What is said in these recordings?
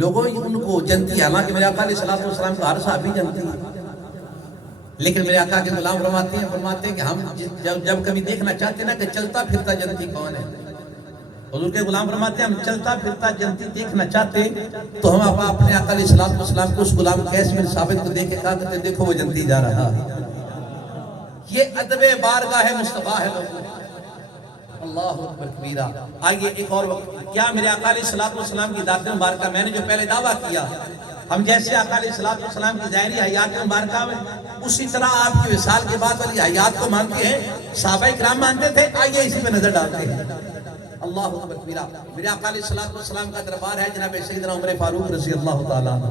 لوگوں ان کو جنتی، حالانکہ میرے آقا علیہ السلام کا ہر صحابی جنتی ہے، لیکن میرے آقا کے غلام فرماتے ہیں کہ ہم جب کبھی دیکھنا چاہتے ہیں نا کہ چلتا پھرتا جنتی کون ہے، حضور کے غلام فرماتے ہیں ہم چلتا پھرتا جنتی دیکھنا چاہتے تو ہم اپنے آقا علیہ السلام کو اس غلام قیس بن ثابت کو دیکھ کے کہا کرتے دیکھو وہ جنتی جا رہا ہے۔ یہ ادب بارگاہ مصطفیٰ ہے لوگوں، اللہ اکبر کبیرہ۔ آئیے ایک اور وقت، کیا میرے آقا علیہ السلام کی ذات مبارکہ، میں نے جو پہلے دعویٰ کیا ہم جیسے آقا علیہ السلام کی ظاہری حیات مبارکہ میں اسی طرح آپ کی وصال کے بعد والی حیات کو مانتے ہیں، صحابہ کرام مانتے تھے، آئیے اسی پہ نظر ڈالتے ہیں۔ اللہ اکبر کبیرہ۔ میرے آقا علیہ السلام کا دربار ہے جناب سیدنا عمر فاروق رضی اللہ تعالیٰ عنہ۔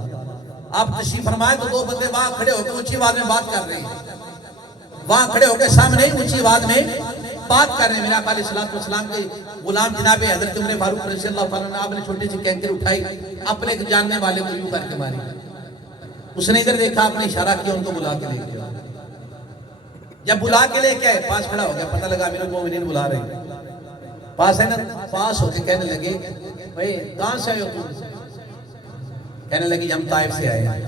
آپ تشریف فرمائے تو دو بندے وہاں کھڑے ہو کے اونچی آواز میں بات کر رہے ہیں، وہاں کھڑے ہو کے سامنے اونچی آواز میں بات کر رہے ہیں۔ میرے آقا علیہ السلام کے غلام جناب حضرت عمر فاروق رضی اللہ تعالیٰ عنہ، آپ نے چھوٹی سی کینکر اٹھائی، اپنے ایک جاننے والے کو یوں کر کے ماری، اس نے ادھر دیکھا، آپ نے اشارہ کیا ان کو بلا کے لے گیا۔ جب بلا کے لے کے آئے پاس کھڑا ہو گیا، پتہ لگا امیر المومنین بلا رہے ہیں، پاس ہے نا، پاس ہو کے کہنے لگے بھئی کہاں سے آئے ہو تم؟ کہنے لگے ہم طائف سے آئے ہیں۔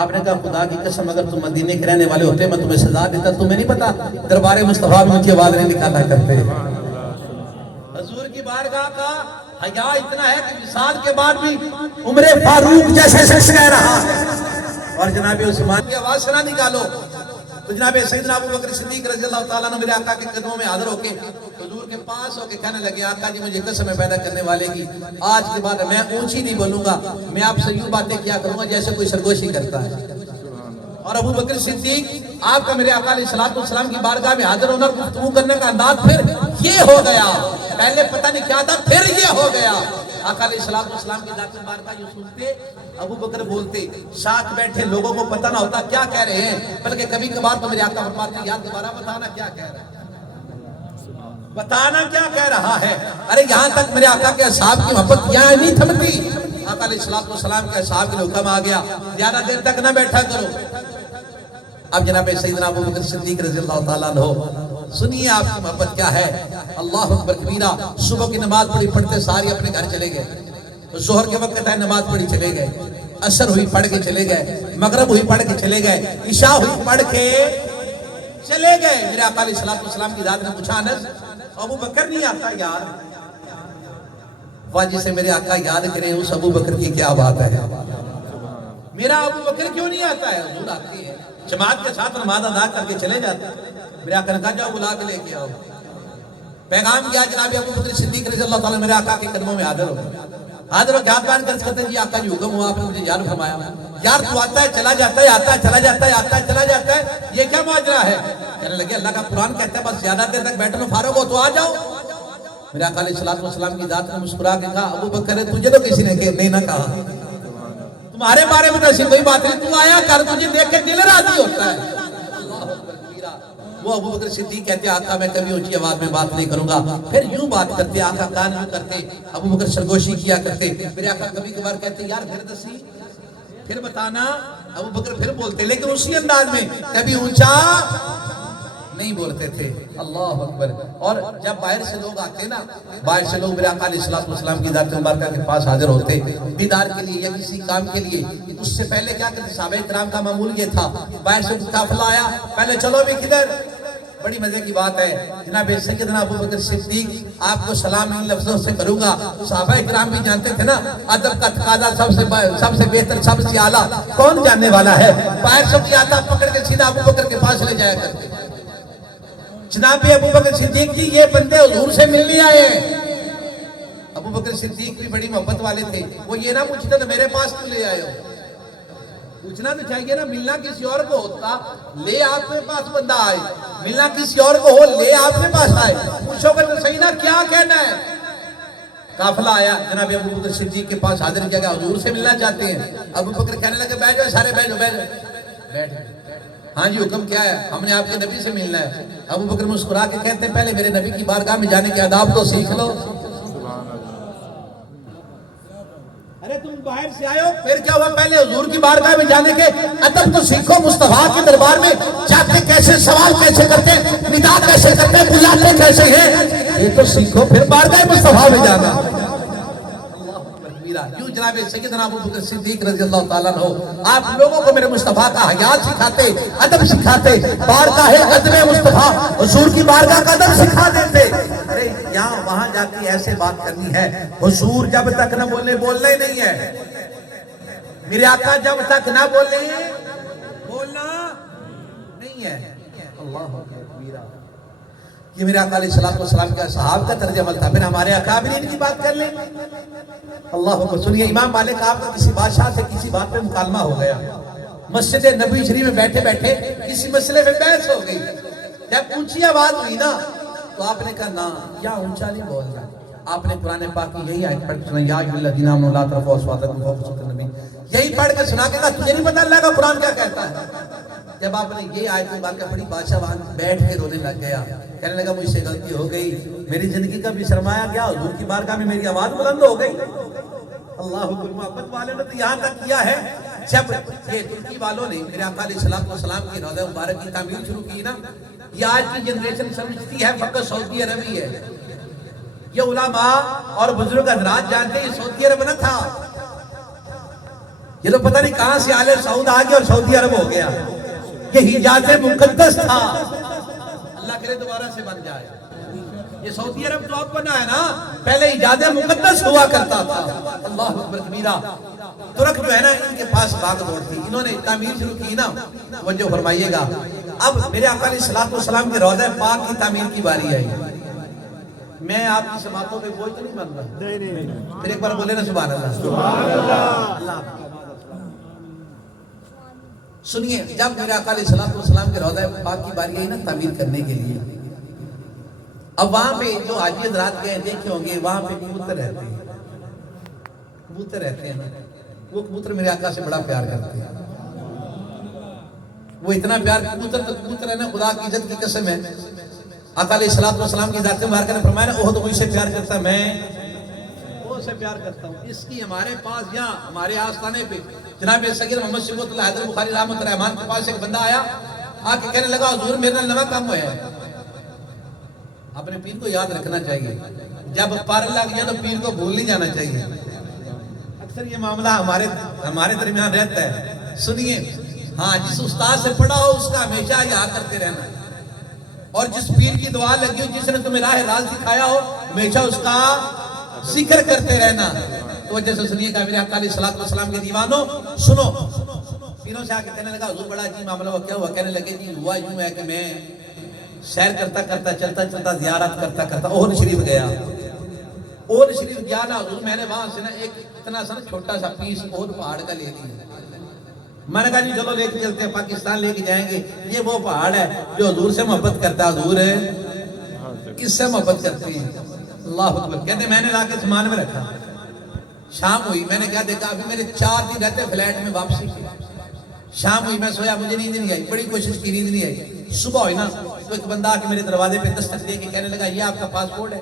آپ نے کہا خدا کی قسم اگر تم مدینے کے رہنے والے ہوتے میں تمہیں سزا دیتا، تمہیں نہیں پتا دربار مصطفیٰ میں مجھے آواز نہیں نکالا کرتے۔ حضور کی بارگاہ کا حیا اتنا ہے کہ وصال کے بعد بھی عمر فاروق جیسے شخص کہہ رہا ہے، اور جناب عثمان کی آواز سے نہ نکالو تو جناب سیدنا ابو بکر صدیق رضی اللہ تعالیٰ عنہ میرے آقا کے قدموں میں حاضر ہو کے حضور کے پاس ہو کے کہنے لگے آقا جی مجھے قسم پیدا کرنے والے کی آج کے بعد میں اونچی نہیں بولوں گا، میں آپ سے یوں باتیں کیا کروں گا جیسے کوئی سرگوشی کرتا ہے۔ اور ابو بکر صدیق آپ کا میرے آقا علیہ السلام کی بارگاہ میں حاضر ہونا، گفتگو کرنے کا انداز پھر یہ ہو گیا، پہلے پتہ نہیں کیا تھا پھر یہ ہو گیا۔ آقا علیہ السلام کی ذات مبارکہ جو سنتے ابو بکر بولتے، ساتھ بیٹھے لوگوں کو پتہ نہ ہوتا کیا کہہ رہے ہیں، بلکہ کبھی کبھار تو میرے آقا فرماتے ہیں یار دوبارہ بتانا کیا کہہ رہا ہے، بتانا کیا کہہ رہا ہے۔ ارے یہاں تک میرے آقا کے اصحاب کی محبت یہاں نہیں تھمتی، آقا علیہ السلام کے اصحاب کے حکم آ گیا زیادہ دیر تک نہ بیٹھا کرو۔ اب جناب سیدنا ابو بکر صدیق رضی اللہ تعالیٰ عنہ سنیے آپ کی محبت کیا ہے۔ اللہ اکبر کبیرہ۔ صبح کی نماز پڑھی پڑھتے سارے اپنے گھر چلے گئے، ظہر کے وقت ہے نماز پڑھی چلے گئے، عصر ہوئی پڑھ کے چلے گئے، مغرب ہوئی پڑھ کے چلے گئے، عشاء ہوئی پڑھ کے چلے گئے۔ میرے آقا علیہ السلام کی ذات نے پوچھا انس ابو بکر نہیں آتا یار؟ واجی سے میرے آقا یاد کریں اس ابو بکر کی کیا بات ہے، میرا ابو بکر کیوں نہیں آتا ہے؟ حضور آتی ہے، جماعت کے ساتھ نماز ادا کر کے چلے جاتے ہیں۔ میرے آقا نے کہا جاؤ بلا کے لے کے آؤ۔ پیغام کیا جناب ابو بکر صدیق رضی اللہ تعالیٰ میرے آقا کے قدموں میں حاضر ہو کے ہاتھ باندھ کر کہتے ہیں جی آقا جی حکم ہوا، آپ نے مجھے یاد فرمایا، یار تو آتا ہے چلا جاتا ہے، آتا ہے چلا جاتا ہے، آتا ہے چلا جاتا ہے، یہ کیا ماجرا ہے؟ کہنے لگے اللہ کا قرآن کہتا ہے بس زیادہ دیر تک بیٹھو فارغ ہو تو آ جاؤ۔ میرے آقا علیہ السلام کی ذات نے مسکرا کے کہا ابو بکر تجھے تو کسی نے نہیں نہ کہا، تمہارے بارے میں تو ایسی کوئی بات نہیں، تو آیا کر، تجھے دیکھ کے دل راضی ہوتا ہے۔ وہ ابو بکر صدیق کہتے آقا میں کبھی اونچی آواز میں بات نہیں کروں گا، پھر یوں بات کرتے آقا کان یوں کرتے، ابو بکر سرگوشی کیا کرتے۔ میرے آقا کبھی کبھار کہتے یار پھر دسی، پھر بتانا، ابو بکر پھر بولتے، لیکن اسی انداز میں کبھی اونچا نہیں بولتے تھے۔ اللہ اکبر۔ اور جب باہر سے لوگ آتے نا، باہر سے لوگ میرے آقا علیہ السلام کی ذات مبارکہ کے پاس حاضر ہوتے دیدار کے لیے یا کسی کام کے لیے، اس سے پہلے کیا کرتے صحابہ کرام کا معمول یہ تھا، باہر سے قافلہ آیا پہلے چلو بھی کدھر۔ بڑی مزے کی بات ہے جناب سیدنا ابو بکر صدیق آپ کو سلام ان لفظوں سے کروں گا، صحابہ کرام بھی جانتے تھے نا ادب کا تقاضا سب سے بہتر سب سے اعلیٰ کون جاننے والا ہے، باہر سے کوئی آتا پکڑ کے سیدھا ابو بکر کے پاس لے جایا کرتے۔ جناب ابو بکر صدیق جی یہ بندے حضور سے ملنے آئے ہیں۔ ابو بکر صدیق بھی بڑی محبت والے تھے، وہ یہ نہ پوچھتے تو میرے پاس کیوں لے آئے ہو، پوچھنا تو چاہیے نا، ملنا کسی اور کو ہوتا لے آپ کے پاس بندہ آئے، ملنا کسی اور کو ہو لے آپ کے پاس آئے، پوچھو گے تو صحیح نا کیا کہنا ہے۔ قافلہ آیا جناب ابو بکر صدیق کے پاس حاضر کیا گیا، حضور سے ملنا چاہتے ہیں۔ ابو بکر کہنے لگے بیٹھ جاؤ سارے، بیٹھ جاؤ بیٹھ۔ ہاں جی حکم کیا ہے؟ ہم نے آپ کے نبی سے ملنا ہے۔ ابو بکر مسکرا کے کہتے ہیں پہلے میرے نبی کی بارگاہ میں جانے کے آداب تو سیکھ لو۔ ارے تم باہر سے آئے ہو پھر کیا ہوا، پہلے حضور کی بارگاہ میں جانے کے ادب تو سیکھو، مصطفیٰ کے دربار میں جاتے کیسے، سوال کیسے کرتے، ندا کیسے کرتے، بلاتے کیسے ہیں، یہ تو سیکھو، پھر بارگاہ مصطفیٰ میں جانا۔ کبیرہ. یوں جناب سیدنا ابو بکر صدیق رضی اللہ تعالیٰ عنہ آپ لوگوں کو میرے مصطفیٰ کا حیا سکھاتے, ادب سکھاتے, بارگاہ قدر مصطفیٰ حضور کی بارگاہ کا ادب سکھا دیتے. ارے یہاں وہاں جا کے ایسے بات کرنی ہے, حضور جب تک نہ بولنے بولنا ہی نہیں ہے. میرے آقا جب تک نہ بولے بولنا نہیں ہے. اللہ اکبر. یہ میرے آقا علیہ الصلوۃ والسلام کا صحابہ کا طرز عمل تھا. پھر ہمارے اکابرین کی بات کر لیں. اللہ اکبر. سنیے, امام مالک آپ کا کسی بادشاہ سے کسی بات پہ مکالمہ ہو گیا, مسجد نبوی شریف میں بیٹھے بیٹھے کسی مسئلے پہ بحث ہو گئی. جب اونچی آواز ہوئی نا تو آپ نے کہا نا یا اونچا نہیں بولنا. آپ نے قرآن پاک کی یہی آیت پڑھ کے سنا, یا ایھا الذین آمنوا لا ترفعوا اصواتکم فوق صوت النبی, یہی پڑھ کے سنا کے کہا تجھے نہیں پتا اللہ کا قرآن کیا کہتا ہے. جب آپ نے یہ آیت مبارکہ کے پڑھی, بادشاہ وہاں بیٹھ کے رونے لگ گیا, کہنے لگا مجھ سے غلطی ہو گئی, میری زندگی کا بھی سرمایہ گیا, حضور کی بارگاہ میں میری آواز بلند ہو گئی. اللہ اکبر. محبت والوں نے تو یہاں تک کیا ہے, جب یہ ترکی والوں نے میرے آقا علیہ الصلوۃ والسلام کی روضہ مبارک کی تعمیر شروع کی نا, یہ آج کی جنریشن سمجھتی ہے فقط سعودی عرب ہی ہے. یہ علماء اور بزرگ حضرات جانتے ہیں یہ سعودی عرب نہ تھا. یہ تو پتہ نہیں کہاں سے آل سعود آ گیا اور سعودی عرب ہو گیا. یہ حجاز مقدس تھا. اللہ کرے دوبارہ سے بن جائے. یہ سعودی عرب تو اب بنا ہے نا, پہلے حجاز مقدس ہوا کرتا تھا. اللہ اکبر کبیرہ. ترک جو ہے نا ان کے پاس باغ دوڑ تھی, انہوں نے تعمیر شروع کی نا. توجہ فرمائیے گا, اب میرے آقا علیہ الصلوۃ والسلام کے روضہ پاک کی تعمیر کی باری آئی. میں آپ کی سماعتوں پہ بوجھ تو نہیں بن رہا, پھر ایک بار بولے نا سبحان اللہ. اللہ سنیے, جب میرے آقا علیہ الصلوۃ والسلام کے روضہ پاک کی باری آئی نا تعمیر کرنے کے لیے, اب وہاں پہ جو حاجی حضرات گئے دیکھے ہوں گے, وہاں پہ کبوتر رہتے ہیں. کبوتر رہتے ہیں نا, وہ کبوتر میرے آقا سے بڑا پیار کرتے ہیں. وہ اتنا پیار, کبوتر ہے نا, خدا کی عزت کی قسم ہے. آقا علیہ الصلوۃ والسلام کی ذات مبارکہ نے فرمایا نا, وہ تو مجھ سے پیار کرتا, میں وہ سے پیار کرتا ہوں. اس کی ہمارے پاس یہاں ہمارے آستانے پہ جناب سید محمد صفوت اللہ حیدر بخاری رحمۃ اللہ رحمان کے پاس ایک بندہ آیا, آ کے کہنے لگا حضور میرا نواں کام ہوا ہے. اپنے پیر کو یاد رکھنا چاہیے, جب پر لگ جائے تو پیر کو بھول نہیں جانا چاہیے. اکثر یہ معاملہ ہمارے درمیان رہتا ہے. سنیے, ہاں جس استاد سے پڑھا ہو اس کا ہمیشہ یاد کرتے رہنا, اور جس پیر کی دعا لگی ہو, جس نے تمہیں راہ راز دکھایا ہو, ہمیشہ اس کا ذکر کرتے رہنا. تو وجہ سے سنیے گا میرے آقا علیہ الصلوۃ والسلام کے دیوانوں, سنو. پیروں سے آ کے کہنے لگا حضور بڑا عجیب معاملہ ہوا, کیا ہوا؟ کہنے لگے جی ہوا یوں ہے کہ میں سیر کرتا کرتا چلتا چلتا زیارت کرتا کرتا احد شریف گیا. احد شریف گیا نا حضور, میں نے وہاں سے نا ایک اتنا سا چھوٹا سا پیس احد پہاڑ کا لے لیا. میں نے کہا جی چلو لے کے چلتے ہیں, پاکستان لے کے جائیں گے. یہ وہ پہاڑ ہے جو حضور سے محبت کرتا ہے. حضور ہے کس سے محبت کرتے ہیں؟ اللہ اکبر. کہتے میں نے لا کے سامان میں رکھا, شام ہوئی, میں نے کیا دیکھا, ابھی میرے 4 دن رہتے فلیٹ میں واپسی کی. شام ہوئی, میں سویا, مجھے نیند نہیں آئی, بڑی کوشش کی, نیند نہیں آئی. صبح ہوئی نا تو ایک بندہ آ کے میرے دروازے پہ دستک دے کے کہنے لگا یہ آپ کا پاسپورٹ ہے,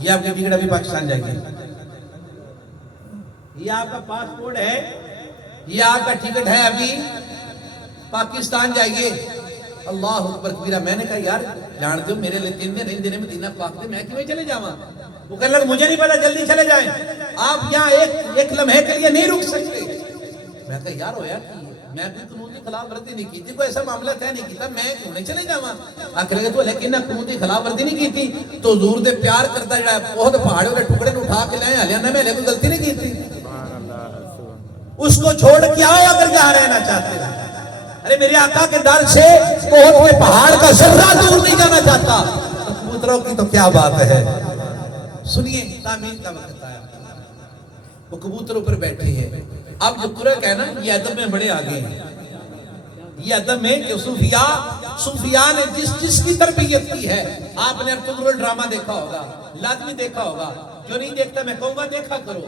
یہ آپ کی ٹکٹ ابھی پاکستان جائے گی. یہ آپ کا پاسپورٹ ہے, یہ آپ کا ٹکٹ ہے, ابھی پاکستان جائیے. اللہ اکبر کبیرہ. میں نے کہا یار جانتے ہو میرے لیے 3 دن نہیں دینے مدینہ پاک سے, میں کیوں چلے جاواں؟ وہ کہنے لگا مجھے نہیں پتا, جلدی چلے جائیں, آپ یہاں ایک لمحے کے لیے نہیں رک سکتے. میں کہا یار ہو یار, میں بھی قانون کی خلاف ورزی نہیں کی تھی, کوئی ایسا معاملہ طے نہیں کیتا, میں کیوں نہیں چلے جاواں؟ آخر لگے تو لیکن قانون کی خلاف ورزی نہیں کی تھی تو حضور دے پیار کرتا جڑا بہت پہاڑوں کے ٹکڑے اٹھا کے لائے ہلیاں میں لے کوئی غلطی نہیں کی تھی. اس کو چھوڑ کے آؤ اگر یہاں رہنا چاہتے ہیں. ارے میرے آقا کے در سے بہت کے پہاڑ کا ذرہ دور نہیں جانا چاہتا. کبوتروں کی تو کیا بات ہے. سنیے, تعمیر کا وقت آیا, وہ کبوتر اوپر بیٹھے ہیں. اب جو ترک ہے نا یہ ادب میں بڑے آگے ہیں. یہ ادب میں کہ صوفیاء نے جس کی تربیت کی ہے. آپ نے ارطغرل ڈرامہ دیکھا ہوگا, لازمی دیکھا ہوگا, جو نہیں دیکھتا میں کہوں گا دیکھا کرو.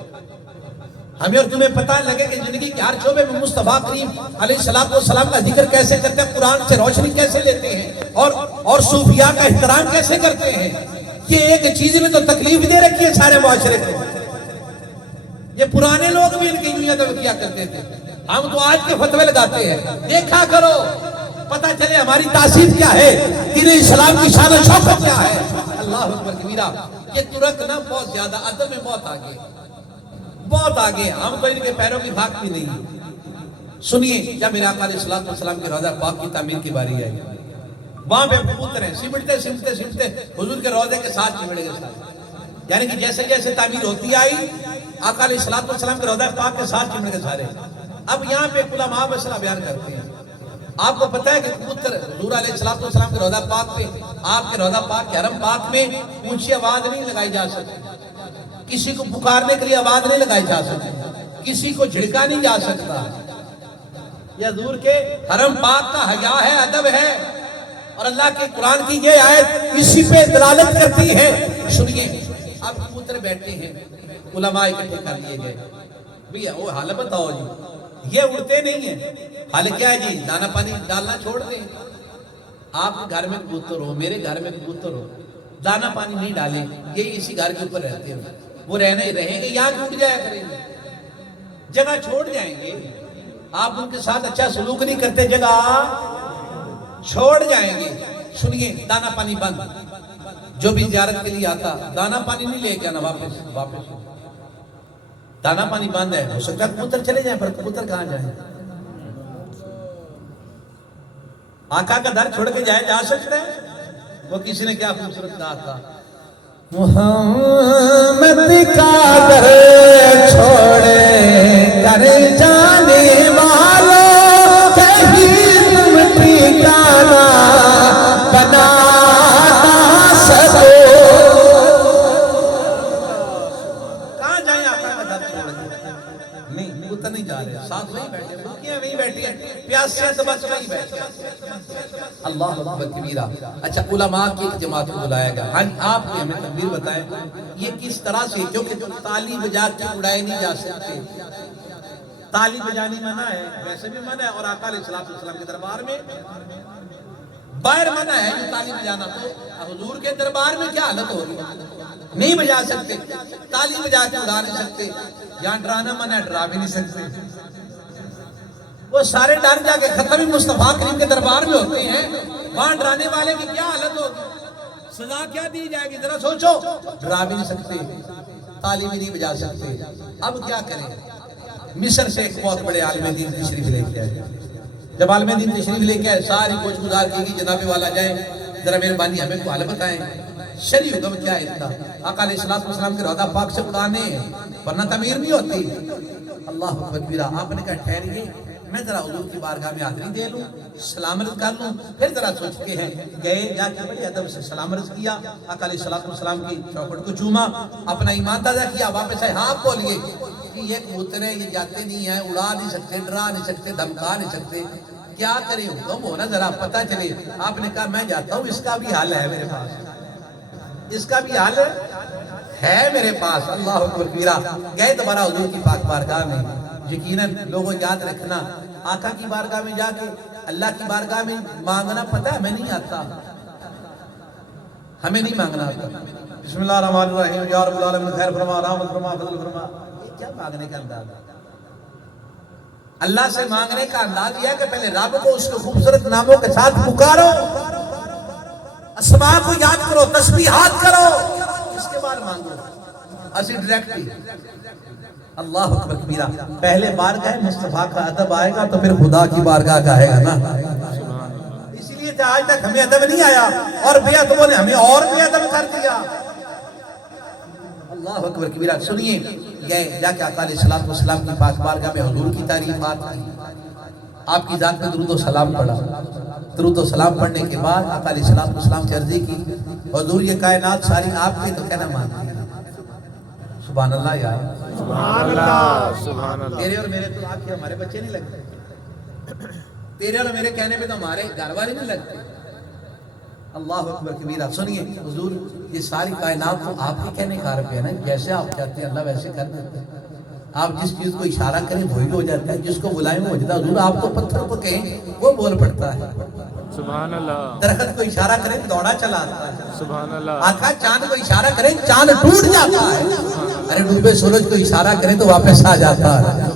ہمیں اور تمہیں پتہ لگے کہ زندگی کے ہر شعبے میں مصطفیٰ کریم علیہ الصلوۃ والسلام کا ذکر کیسے کرتے ہیں, قرآن سے روشنی کیسے لیتے ہیں, اور صوفیاء کا احترام کیسے کرتے ہیں. یہ ایک چیز نے تو تکلیف دے رکھی ہے سارے معاشرے کو. یہ پرانے لوگ بھی ان کی دنیا میں کیا کرتے تھے, ہم تو آج کے فتوے لگاتے ہیں. دیکھا کرو, پتہ چلے ہماری تاثیر کیا ہے, دین اسلام کی شان و شوکت کیا ہے. اللہ اکبر کبیرہ. یہ ترک نا بہت زیادہ ادب میں بہت آگے, بہت آگے، ہم تو ان کے پیروں کی بھاگ بھی نہیں۔ سنیے، جب میرے آقا علیہ الصلوۃ والسلام کے روضہ پاک کی تعمیر کی باری آئی، وہاں پہ کبوتر ہیں، سمٹتے حضور کے روضے کے ساتھ چمڑ گئے سارے، یعنی کہ جیسے جیسے تعمیر ہوتی آئی، آقا علیہ الصلوۃ والسلام کے روضہ پاک کے ساتھ چمڑ گئے سارے۔ اب یہاں پہ علماء مسئلہ بیان کرتے ہیں۔ آپ کو پتہ ہے کہ کبوتر حضور علیہ الصلوۃ والسلام کے روضہ پاک پہ، آپ کے روضہ پاک کے حرم پاک میں اونچی آواز نہیں لگائی جا سکتی، کسی کو پکارنے کے لیے آواز نہیں لگائی جا سکتی، کسی کو جھڑکا نہیں جا سکتا۔ یہ حضور کے حرم پاک کا حیا ہے، ادب ہے، اور اللہ کے قرآن کی یہ آیت اسی پہ دلالت کرتی ہے۔ سنیے، اب کبوتر بیٹھے ہیں، علماء اکٹھے کر لیے گئے، بھئی وہ حال بتاؤ جی، یہ اڑتے نہیں ہیں، حال کیا ہے جی؟ دانا پانی ڈالنا چھوڑ دیں۔ آپ کے گھر میں کبوتر ہو، میرے گھر میں کبوتر ہو، دانا پانی نہیں ڈالیں، یہ اسی گھر کے اوپر رہتے ہیں، وہ رہیں گے، یہاں ٹوٹ جایا کریں گے، جگہ چھوڑ جائیں گے۔ آپ ان کے ساتھ اچھا سلوک نہیں کرتے، جگہ چھوڑ جائیں گے۔ سنیے، دانا پانی بند، جو بھی زیارت کے لیے آتا دانا پانی نہیں لے کے آنا، واپس دانا پانی بند ہے۔ ہو سکتا ہے کبوتر چلے جائیں، پر کبوتر کہاں جائیں؟ آقا کا در چھوڑ کے جا سکتا ہے؟ وہ کسی نے کیا خوبصورت کہا تھا، محمد کا در چھوڑے کر جانے والوں کہیں تم ٹھکانہ بنا نہ سکو۔ کہاں جائیں آقا کا در چھوڑ کے؟ نہیں، کبوتر نہیں جا رہے، ساتھ وہیں بیٹھے، بھوکیاں وہیں بیٹھی ہیں، پیاسے تو بس وہیں بیٹھے۔ اللہ اکبر کبیرہ۔ اچھا، علماء کی ایک جماعت کو بلایا گیا، ہاں آپ نے ہمیں تکبیر بتائیں یہ کس طرح سے، کیونکہ تالی بجا کے اڑائے نہیں جا سکتے، تالی بجانی منع ہے، ویسے بھی منع ہے، اور آقا علیہ السلام کے دربار میں باہر منع ہے جو تالی بجانا، تو حضور کے دربار میں کیا حالت ہوگی؟ نہیں بجا سکتے، تالی بجا کے اڑا نہیں سکتے، یہاں ڈرانا منع ہے، ڈرا بھی نہیں سکتے۔ وہ سارے ڈر جا کے ختم ہی مصطفیٰ کریم کے دربار میں ہوتے ہیں، وہاں ڈرانے والے کی کیا حالت ہوگی؟ سزا کیا دی جائے گی؟ ذرا سوچو، ڈرا بھی نہیں سکتے، تالی بھی نہیں بجا سکتے، اب کیا کریں؟ مصر سے ایک بہت بڑے عالم دین تشریف لے کے آئے، جب عالم دین تشریف لے کے آئے، ساری کوشش گزار کی کہ جناب والا جائیں، ذرا مہربانی ہمیں کو حال بتائیں، شرعی حکم کیا ہے اتنا؟ آقا علیہ السلام کے روضہ پاک سے اڑانے، ورنہ تعمیر نہیں ہوتی۔ اللہ اکبر کبیرہ۔ آپ نے کہا ٹھہریے، میں ذرا حضور کی بارگاہ میں حاضری دے لوں، سلام عرض کر لوں، پھر ذرا سوچ کے ہیں گئے، جا کے بڑے ادب سے سلام عرض کیا، آقا علیہ السلام کی چوکھٹ کو چوما، اپنا ایمان تازہ کیا، واپس آئے، ہاں بولیے کہ یہ کبوتر ہیں، یہ جاتے نہیں ہیں، اڑا نہیں سکتے، ڈرا نہیں سکتے، دھمکا نہیں سکتے، کیا کریں؟ حکم ہو نا، ذرا پتہ چلے۔ آپ نے کہا میں جاتا ہوں، اس کا بھی حال ہے میرے پاس، اس کا بھی حال ہے میرے پاس۔ اللہ اکبر کبیرہ۔ گئے دوبارہ حضور کی پاک بارگاہ میں، یقیناً لوگوں یاد رکھنا، آقا کی بارگاہ میں جا کے اللہ کی بارگاہ میں مانگنا، پتہ ہے ہمیں نہیں آتا، ہمیں نہیں مانگنا آتا۔ بسم اللہ الرحمن الرحیم، یا رب العالمین خیر فرما، رحمت فرما، فضل فرما، یہ کیا مانگنے کا انداز ہے؟ اللہ سے مانگنے کا انداز یہ ہے کہ پہلے رب کو اس کے خوبصورت ناموں کے ساتھ پکارو، اسماء کو یاد کرو، تسبیحات کرو، اس کے بعد مانگو، اسی ڈائریکٹلی۔ اللہ اکبر کبیرہ۔ پہلے بارگاہ مصطفیٰ کا ادب آئے گا تو پھر خدا کی بارگاہ کا آئے گا نا۔ اسی لیے آج تک ہمیں ادب نہیں آیا، اور بے ادبوں نے ہمیں اور بے ادب کر دیا۔ اللہ اکبر کبیرہ۔ سنیے، گئے جا کے آقا علیہ السلام کی پاک بارگاہ میں حضور کی تعریفات کی، آپ کی ذات پہ درود و سلام پڑھا، درود و سلام پڑھنے کے بعد آقا علیہ السلام سے عرضی کی، حضور یہ کائنات ساری آپ کی، تو کہنا مانتی ہے۔ سبحان اللہ یار، سبحان اللہ، سبحان اللہ۔ تیرے اور میرے تو آپ کے ہمارے بچے نہیں لگتے، تیرے اور میرے کہنے پہ تو ہمارے گھر والے نہیں لگتے۔ اللہ اکبر کبیرہ۔ سنیے حضور، یہ ساری کائنات تو آپ کے کہنے کار پہ ہے نا، جیسے آپ چاہتے ہیں اللہ ویسے کر دیتے ہیں، آپ جس چیز کو اشارہ کریں وہی ہو جاتا ہے، جس کو بلائیں وہ ہو جاتا ہے۔ حضور آپ تو پتھر کو کہیں وہ بول پڑتا ہے، سبحان اللہ، درخت کو اشارہ کریں دوڑا چلا آتا ہے، سبحان اللہ، آقا چاند کو اشارہ کریں چاند ٹوٹ جاتا ہے، ارے ڈوبے سورج کو اشارہ کریں تو واپس آ جاتا ہے۔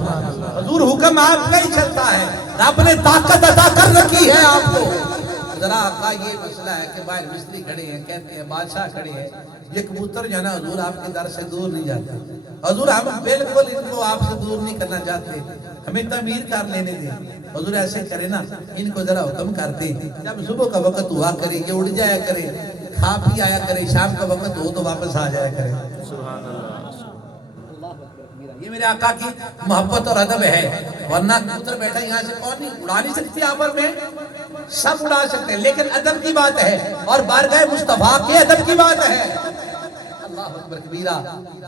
حضور حکم آپ کا ہی چلتا ہے، رب نے طاقت عطا کر رکھی ہے آپ کو۔ ذرا آقا یہ مسئلہ ہے کہ باہر مستری کھڑے ہیں، کہتے ہیں بادشاہ کھڑے ہیں، یہ کبوتر جو ہے نا حضور آپ کے در سے دور نہیں جاتا، حضور ہم بالکل ان کو آپ سے دور نہیں کرنا چاہتے، ہمیں تعمیر کر لینے دیں۔ حضور ایسے کرے نا، ان کو ذرا حکم کر دیں، جب صبح کا وقت ہوا کرے یہ اڑ جایا کرے، کھا پی آیا کرے، شام کا وقت ہو تو واپس آ جایا کرے۔ سبحان اللہ۔ یہ میرے آقا کی محبت اور ادب ہے، ورنہ کبوتر بیٹھا یہاں سے کون نہیں اڑا نہیں سکتی، آبر میں سب اڑا سکتے ہیں، لیکن ادب کی بات ہے اور بارگاہ مصطفیٰ کے ادب کی بات ہے۔ اللہ اکبر کبیرہ۔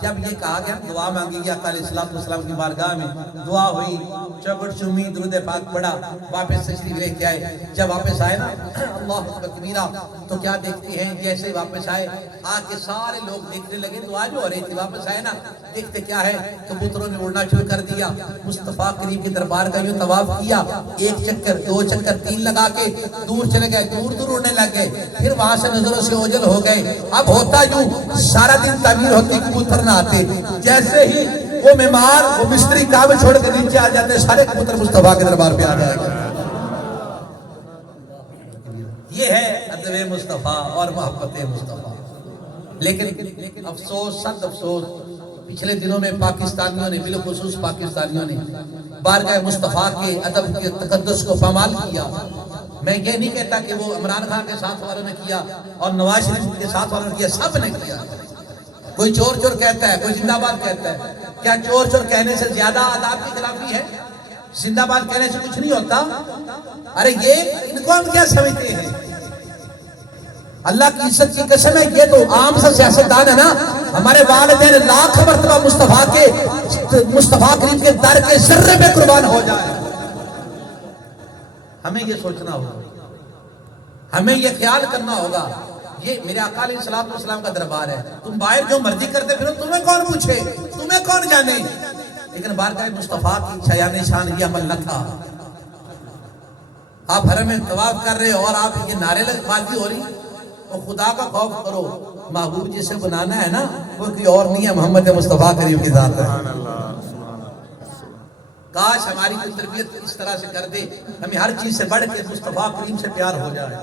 جب یہ کہا گیا دعا مانگی گیا آقا علیہ السلام کی بارگاہ میں، دعا ہوئی، چوکٹ چومی، درود پاک پڑھا، واپس تشریف لے کے آئے۔ جب واپس آئے نا اللہ اکبر کبیرہ تو کیا دیکھتے ہیں، جیسے واپس آئے آ کے سارے لوگ دیکھنے لگے، دعا جو ہو رہی تھی، واپس آئے نا دیکھتے کیا ہے، کبوتروں نے اڑنا شروع کر دیا۔ مصطفیٰ کریم کے دربار کا یوں طواف کیا، ایک چکر، دو چکر، تین لگا کے دور چلے گئے، دور دور اڑنے لگ گئے، پھر وہاں سے نظروں سے اوجھل ہو گئے۔ اب ہوتا یوں سارا دن تعمیر ہوتی، کبوتر نہ آتے، جیسے ہی وہ معمار، وہ مستری کام چھوڑ کے نیچے آ جاتے، سارے کبوتر مصطفیٰ کے دربار پہ آ جائے گا۔ یہ ہے ادب مصطفیٰ اور محبت مصطفیٰ۔ لیکن افسوس، سخت افسوس، پچھلے دنوں میں پاکستانیوں نے، بالخصوص پاکستانیوں نے بارگاہ مصطفیٰ کے ادب کے تقدس کو پامال کیا۔ میں یہ نہیں کہتا کہ وہ عمران خان کے ساتھ والوں نے کیا اور نواز شریف کے ساتھ والوں نے کیا، سب نے کیا۔ کوئی چور چور کہتا ہے، کوئی زندہ باد کہتا ہے، کیا چور چور کہنے سے زیادہ آداب کی خلافی ہے؟ زندہ باد کہنے سے کچھ نہیں ہوتا؟ ارے یہ ان کو ہم کیا سمجھتے ہیں؟ اللہ کی عزت کی قسم ہے، یہ تو عام سا سیاستدان ہے نا، ہمارے والدین لاکھ مرتبہ مصطفیٰ کریم کے در کے ذرے پہ قربان ہو جائے۔ ہمیں یہ سوچنا ہوگا، ہمیں یہ خیال کرنا ہوگا، یہ میرے آقا علیہ السلام کا دربار ہے، تم باہر جو مرضی کرتے پھرو، تمہیں کون پوچھے، تمہیں کون جانے، لیکن بارگاہ مصطفیٰ کی شایان شان یہ عمل نہ تھا۔ آپ حرم میں طواف کر رہے ہو اور آپ یہ نعرے بازی ہو رہی، اور خدا کا خوف کرو، محبوب جسے بنانا ہے نا وہ کوئی اور نہیں ہے، محمد مصطفیٰ کریم کی ذات ہے۔ سبحان اللہ۔ کاش ہماری کوئی تربیت اس طرح سے کر دے، ہمیں ہر چیز سے بڑھ کے مصطفیٰ کریم سے پیار ہو جائے۔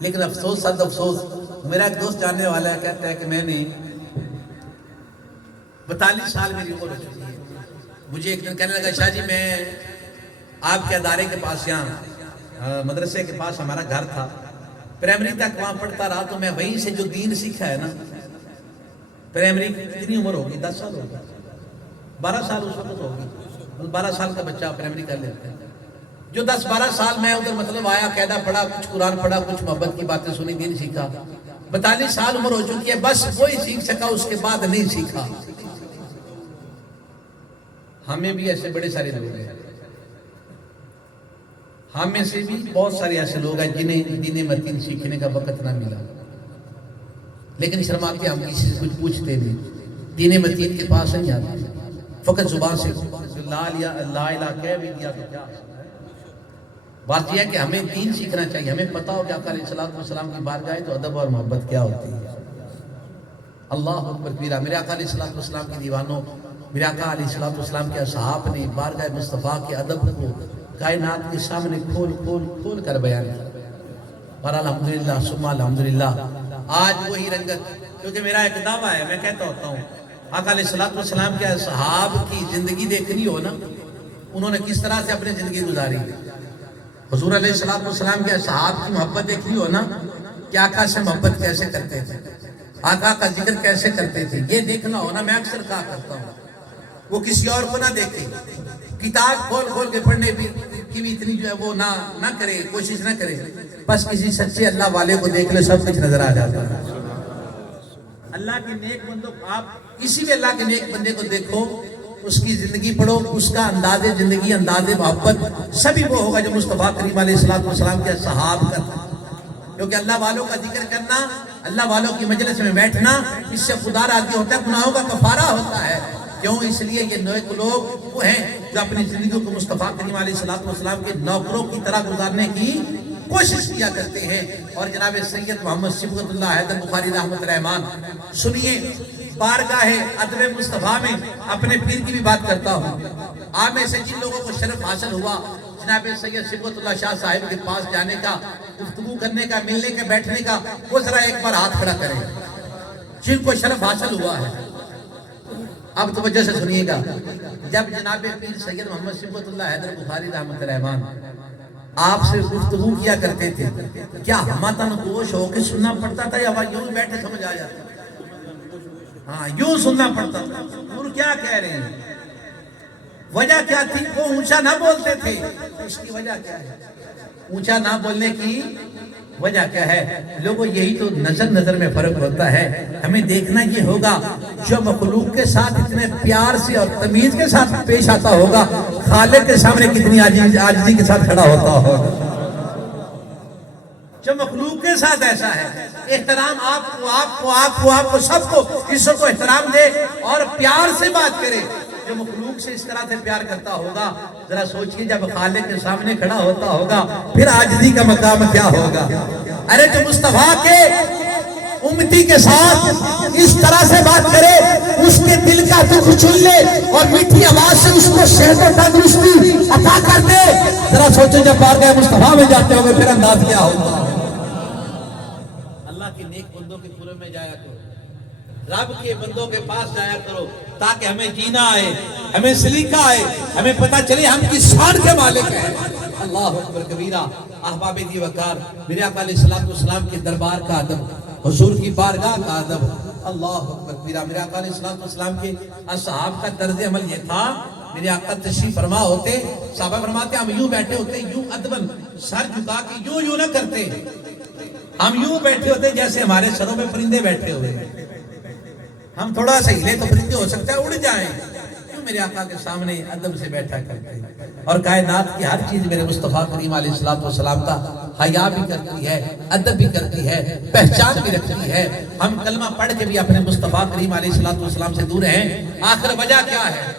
لیکن افسوس، صد افسوس، میرا ایک دوست جاننے والا ہے، کہتا ہے کہ میں نے 42 سال میری عمر ہو چکی ہے، مجھے ایک دن کہنے لگا شاہ جی میں آپ کے ادارے کے پاس، یہاں مدرسے کے پاس ہمارا گھر تھا، پرائمری تک وہاں پڑھتا رہا، تو میں وہیں سے جو دین سیکھا ہے نا، پرائمری کتنی عمر ہوگی، 10 سال ہوگی، 12 سال اس وقت ہوگی، 12 سال کا بچہ پرائمری کر لیتا ہے، جو 10-12 سال میں ادھر مطلب آیا، قاعدہ پڑھا، کچھ قرآن پڑھا، کچھ محبت کی باتیں سنی، دین سیکھا، 42 سال عمر ہو چکی ہے، بس وہی سیکھ سکا، اس کے بعد نہیں سیکھا۔ ہمیں بھی ایسے بڑے سارے لوگ ہیں، ہم میں سے بھی بہت سارے ایسے لوگ ہیں جنہیں دین متین سیکھنے کا وقت نہ ملا، لیکن شرماتے ہم کسی سے کچھ پوچھتے نہیں، دین متین کے پاس نہیں آتے، فقط زبان سے لا الہ کہہ بھی دیا تو کیا۔ بات یہ ہے کہ ہمیں دین سیکھنا چاہیے، ہمیں پتا ہو کہ آقا علیہ السلام کی بارگاہ تو ادب اور محبت کیا ہوتی ہے۔ اللہ اکبر کبیرہ۔ میرے آقا علیہ السلام کی دیوانوں، میرے آقا علیہ السلام کے اصحاب نے بارگاہ مصطفیٰ کے ادب کو کائنات کے سامنے کھول کر بیان کیا، اور الحمدللہ ثم الحمدللہ آج وہی رنگت، کیونکہ میرا ایک دعویٰ ہے، میں کہتا ہوتا ہوں آقا علیہ السلام کے اصحاب کی زندگی دیکھنی ہو نا، انہوں نے کس طرح سے اپنی زندگی گزاری، حضور علیہ السلام کے اصحاب کی محبت دیکھنی ہو نا کہ آقا سے محبت کیسے کرتے تھے، آقا کا ذکر کیسے کرتے تھے، یہ دیکھنا ہو نا، میں اکثر کہا کرتا ہوں وہ کسی اور کو نہ دیکھے، کتاب کھول کے پڑھنے کی بھی اتنی جو ہے وہ نہ کرے، کوشش نہ کرے، بس کسی سچے اللہ والے کو دیکھ لے، سب کچھ نظر آ جاتا ہے۔ اللہ کے نیک بندوں کو، آپ کسی بھی اللہ کے نیک بندے کو دیکھو، اس کی زندگی پڑھو، اس کا انداز زندگی، انداز محبت سبھی وہ ہوگا جو مصطفیٰ کریم علیہ السلام کے صحاب کا تھا، کیونکہ اللہ والوں کا ذکر کرنا، اللہ والوں کی مجلس میں بیٹھنا، اس سے خدا راضی ہوتا ہے، گناہوں کا کفارہ ہوتا ہے۔ کیوں؟ اس لیے یہ نیک لوگ وہ ہیں جو اپنی زندگی کو مصطفیٰ کریم علیہ السلام کے نوکروں کی طرح گزارنے کی کوشش کیا کرتے ہیں۔ اور جناب سید محمد صبغت اللہ حیدر بخاری رحمۃ الرحمان، سنیے، بارگاہ ادب مصطفیٰ میں اپنے پیر کی بھی بات کرتا ہوں، آپ میں سے جن لوگوں کو شرف حاصل ہوا جناب سید صبغت اللہ شاہ صاحب کے پاس جانے کا، گفتگو کرنے کا، ملنے کا، بیٹھنے کا، وہ ذرا ایک بار ہاتھ کھڑا کریں جن کو شرف حاصل ہوا ہے۔ اب توجہ سے سنیے گا، جب جناب پیر سید محمد صفوت اللہ حیدر بخاری رحمۃ الرحمان آپ سے گفتگو کیا کرتے تھے، کیا ہمتن گوش ہو کے سننا پڑتا تھا یا یوں بیٹھے سمجھ آ جاتا؟ ہاں یوں سننا پڑتا تھا۔ اور کیا کہہ رہے ہیں؟ وجہ کیا تھی؟ وہ اونچا نہ بولتے تھے، اس کی وجہ کیا ہے؟ اونچا نہ بولنے کی وجہ کیا ہے؟ لوگوں یہی تو نظر میں فرق ہوتا ہے۔ ہمیں دیکھنا یہ ہوگا جو مخلوق کے ساتھ اتنے پیار سے اور تمیز کے ساتھ پیش آتا ہوگا، خالق کے سامنے کتنی عاجزی کے ساتھ کھڑا ہوتا ہوگا۔ جو مخلوق کے ساتھ ایسا ہے، احترام آپ کو سب کو اس کو احترام دے اور پیار سے بات کرے۔ جو مخلوق سے اس طرح سے پیار کرتا ہوگا، ذرا سوچئے جب خالق کے سامنے کھڑا ہوتا ہوگا پھر عاجزی کا مقام کیا ہوگا۔ ارے جو مصطفیٰ کے امتی کے ساتھ اس طرح سے بات کرے، اس کے دل کا دکھ چن لے اور میٹھی آواز سے اس کو صحت و تندرستی عطا کر دے، ذرا سوچو جب بارگاہ مصطفیٰ میں جاتے ہوگے پھر انداز کیا ہوگا۔ اللہ کے نیک بندوں کے پورے میں جایا کرو، رب کے بندوں کے پاس جایا کرو، تاکہ ہمیں جینا آئے، ہمیں سلیقہ آئے، ہمیں پتہ چلے ہم کس شان کے مالک ہیں۔ اللہ اکبر کبیرہ۔ احباب دی وقار، میرے آقا علیہ السلام کے دربار کا ادب، حضور کی بارگاہ کا ادب، اللہ اکبر کبیرہ۔ میرے آقا علیہ السلام کے اصحاب کا طرز عمل یہ تھا، میرے آقا تشریف فرما ہوتے، صحابہ فرماتے ہم یوں بیٹھے ہوتے، یوں ادبن سر جھکا کے یوں نہ کرتے، ہم یوں بیٹھے ہوتے جیسے ہمارے سروں میں پرندے بیٹھے ہوئے، ہم تھوڑا سا ہلے تو پرندے ہو سکتا ہے اڑ جائیں، کیوں میرے آقا کے سامنے ادب سے بیٹھا کرتے ہیں۔ اور کائنات کی ہر چیز میرے مصطفیٰ کریم علیہ السلام کا حیا بھی کرتی ہے، ادب بھی کرتی ہے، پہچان بھی رکھتی ہے۔ ہم کلمہ پڑھ کے بھی اپنے مصطفیٰ کریم علیہ السلام سے دور ہیں۔ آخر وجہ کیا ہے؟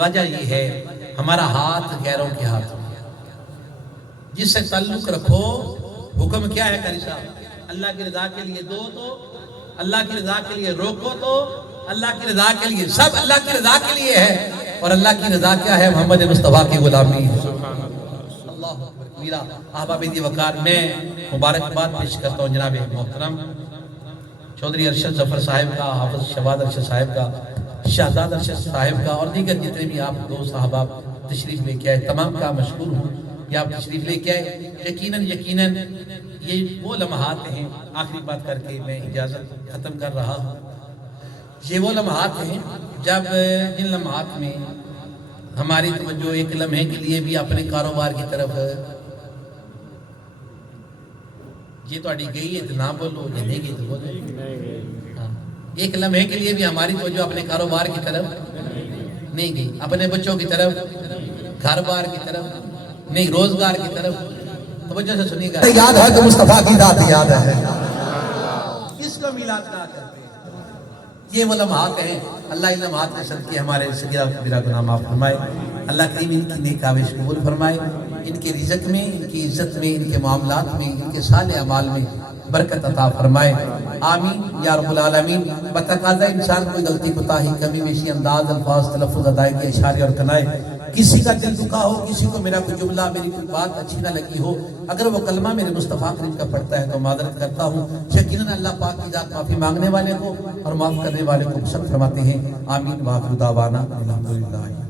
وجہ یہ ہے ہمارا ہاتھ غیروں کے ہاتھ میں، جس سے تعلق رکھو۔ حکم کیا ہے قاری صاحب؟ اللہ کی رضا کے لیے دو تو، اللہ کی رضا کے لیے روکو تو، اللہ کی رضا کے لیے، سب اللہ کی رضا کے لیے ہے۔ اور اللہ کی رضا کیا ہے؟ محمد مصطفیٰ کی غلامی ہے۔ اللہ اکبر میرا احباب دی وقار، میں مبارکباد پیش کرتا ہوں جناب محترم چودھری ارشد ظفر صاحب کا، حافظ شہباز ارشد صاحب کا، شہزاد ارشد صاحب کا، اور دیگر جتنے بھی آپ دوست احباب تشریف لے کے آئے، تمام کا مشکور ہوں کہ آپ تشریف لے کے آئے۔ یقیناً یہ وہ لمحات ہیں، آخری بات کر کے میں اجازت ختم کر رہا ہوں، یہ وہ لمحات ہیں جب جن لمحات میں ہماری توجہ ایک لمحے کے لیے بھی اپنے کاروبار کی طرف، یہ تو اڑی گئی ہے تو نہ بولو، یہ نہیں گئی تو بولو، ایک لمحے کے لیے بھی ہماری توجہ اپنے کاروبار کی طرف نہیں گئی، اپنے بچوں کی طرف، گھر بار کی طرف نہیں، روزگار کی طرف۔ توجہ سے سنیے گا، یاد ہے تو مصطفیٰ کی ذات یاد ہے، کس کو میلاد نہ کرتے ہیں۔ یہ وہ لمحات ہیں، اللہ ان لمحات کے صدقے ہمارے صغیرہ کبیرہ گناہ معاف فرمائے، اللہ کریم ان کی نیک کاوش قبول فرمائے، ان کے رزق میں، ان کی عزت میں، ان کے معاملات میں، ان کے صالح اعمال میں برکت عطا فرمائے، آمین یا رب العالمین۔ بتقاضا انسان کوئی غلطی کوتاہی کمی بیشی انداز الفاظ تلفظ ادائیگی اشارے اور کنائے، کسی کا دل دکھا ہو، کسی کو میرا کوئی جملہ، میری کوئی بات اچھی نہ لگی ہو، اگر وہ کلمہ میرے مصطفیٰ کریم کا پڑھتا ہے تو معذرت کرتا ہوں۔ یقیناً اللہ پاک کی ذات معافی مانگنے والے کو اور معاف کرنے والے کو پسند فرماتے ہیں۔ آمین وآخر دعوانا الحمدللہ۔